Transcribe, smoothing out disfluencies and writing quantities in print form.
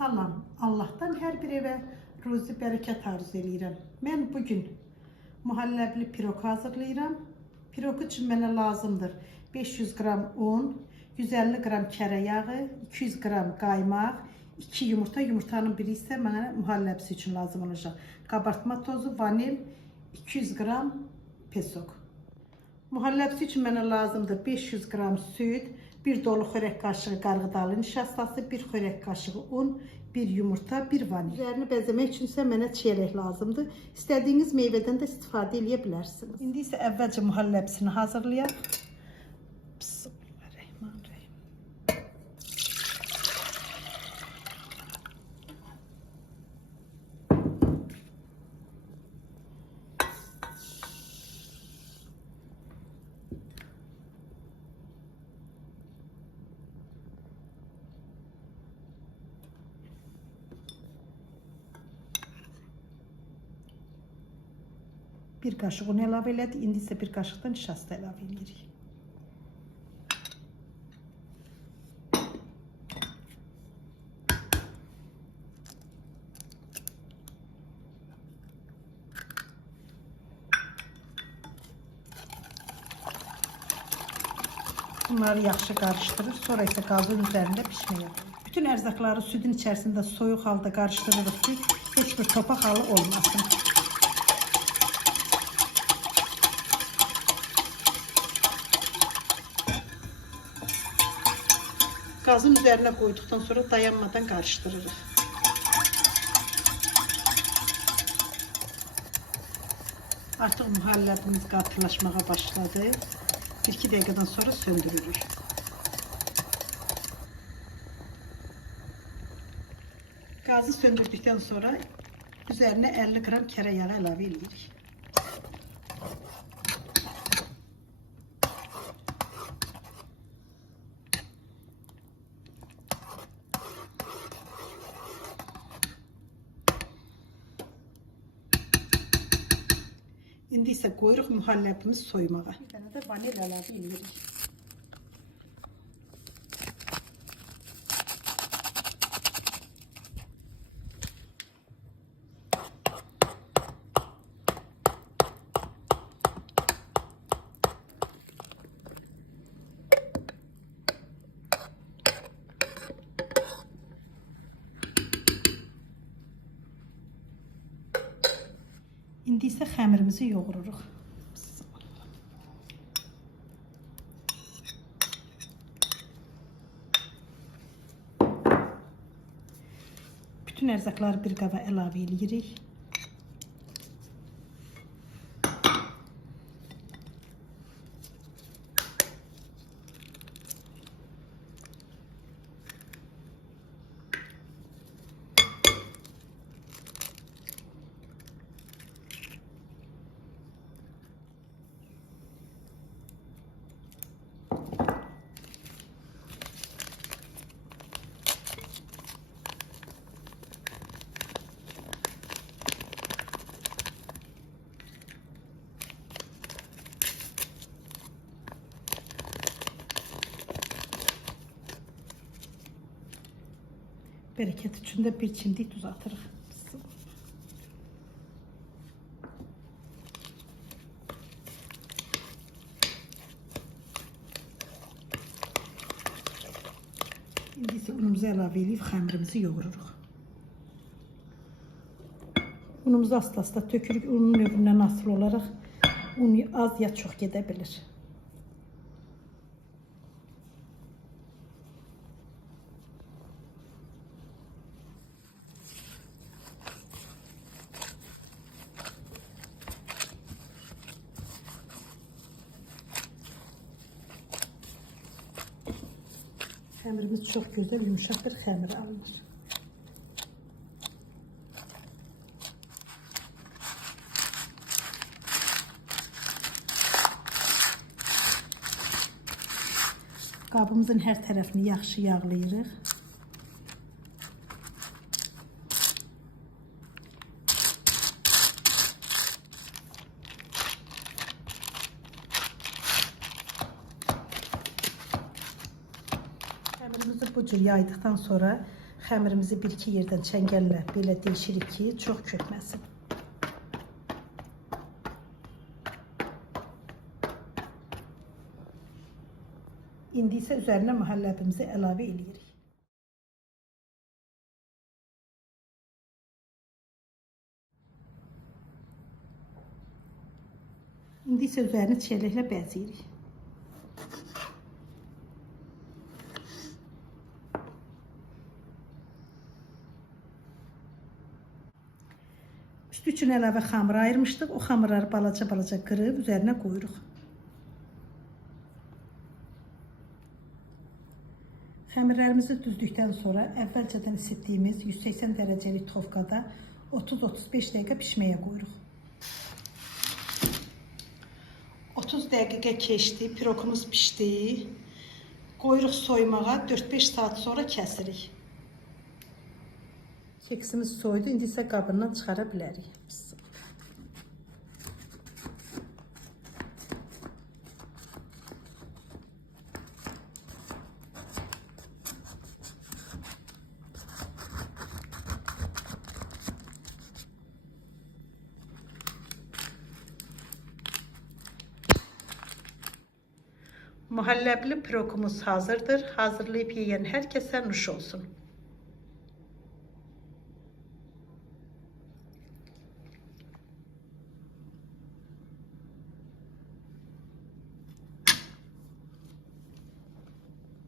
Salam, Allah'tan hər bir evə ruzi bərəkət arzu edirəm. Mən bugün mühəlləbli pirog hazırlayıram. Pirog üçün mənə lazımdır 500 qram un, 150 qram kərə yağı, 200 qram qaymaq, 2 yumurta. Yumurtanın biri isə mənə mühəlləbisi üçün lazım olacaq. Qabartma tozu, vanil, 200 qram pesok. Mühəlləbisi üçün mənə lazımdır 500 qram süd, 1 dolu xörək qaşığı qarğıdalı nişastası, 1 xörək qaşığı un, 1 yumurta, 1 vanil. Üzərini bəzəmək üçün isə mənə çiyələk lazımdır. İstədiyiniz meyvədən də istifadə edə bilərsiniz. İndi isə əvvəlcə mühəllebisini hazırlayaq. Bismillahirrahmanirrahim. Bir qaşıq un əlavə elədik. İndi isə bir qaşıq da nişasta əlavə edirik. Bunları yaxşı qarışdırır. Sonra isə qazın üzərində pişməyə qoyuruq. Bütün ərzaqları südün içərisində soyuq halda qarışdırırıq ki, heç bir topaq halı olmasın. Qazın üzərinə qoyduqdan sonra dayanmadan qarışdırırıq. Artıq mühəlləbimiz qatılaşmağa başladı. 1-2 dəqiqədən sonra söndürürük. Qazı söndürdükdən sonra üzərinə 50 qram kərə yağı əlavə edirik. İndi isə qoyuruq mühəlləbimiz soymağa. Bir dənə də vanil əlavə edirik. İndi isə xəmirimizi yoğururuq. Bütün ərzaqları bir qaba əlavə edirik. Bərəkət üçün də bir çimdik duz atırıq. İndi isə unumuzu əlavə edib xəmirimizi yoğururuq. Unumuzu asta-asta tökürük. Unun növündən asılı olaraq un az ya çox gedə bilir. Xəmirimiz çox gözəl, yumuşaq bir xəmir alınır. Qabımızın hər tərəfini yaxşı yağlayırıq. Xəmirimizi bu cür yaydıqdan sonra Xəmirimizi bir-iki yerdən çəngəllə belə değişirik ki, çox kökməsin. İndi isə üzərinə mühəlləbimizi əlavə edirik. İndi isə üzərini çiyələklə bəzəyirik. Üstü üçün əlavə xamır ayırmışdıq. O xamırları balaca-balaca qırıb üzərinə qoyuruq. Xəmirlərimizi düzdükdən sonra əvvəlcədən isitdiyimiz 180 dərəcəlik tovqada 30-35 dəqiqə pişməyə qoyuruq. 30 dəqiqə keçdi, piroqumuz pişdi. Qoyuruq soymağa, 4-5 saat sonra kəsirik. Keksimiz soydu, indi isə qabından çıxara bilərik. Mühəlləbli piroqumuz hazırdır. Hazırlayıb yeyən hər kəsə nuş olsun.